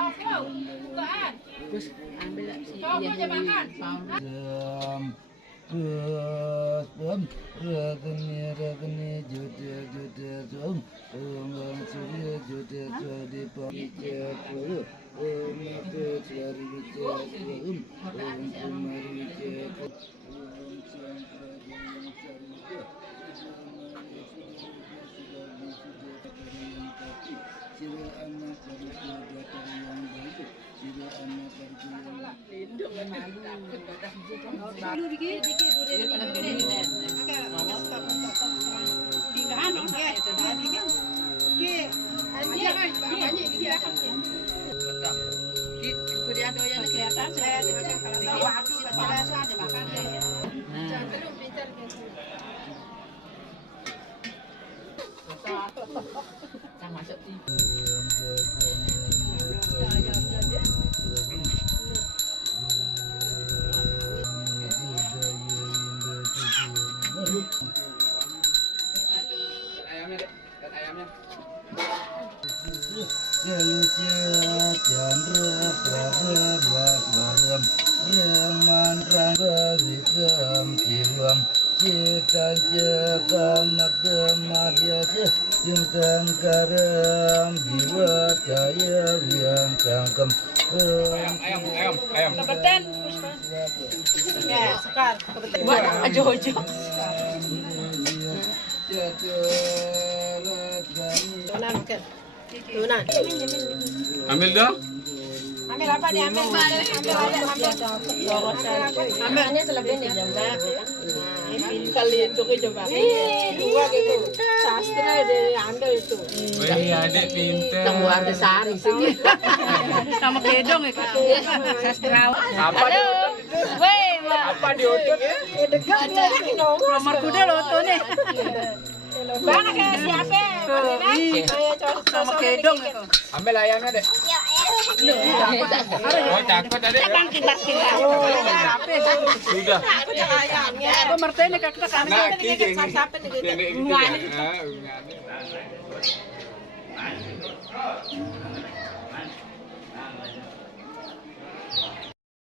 Terus ambil si Ragini jude som Om surya jude swadi parice puru Om nate swari vice om kumari vice om Sira anak pergi datang yang baik Sira anak pergi lindung malu dikit masuk TV. Ayamnya. Cita jaga madya cintan karam jiwa cahaya yang cangkem ayam kebetulan ya sekar kebetulan ajo-ajo Tunan ambil dong ambil apa nih ambil ambilnya selebihnya kalian tuh coba dua gitu sastra dari ambil itu wih adek pinter kamu ada sari sini nama kedong ya kak sastra apa wih apa diutut dekat nomor kuda loto nih banyak ya siapa sama kedong itu ambil ayamnya deh oh takut adek sudah ayamnya mertenya kakak sana siapa nih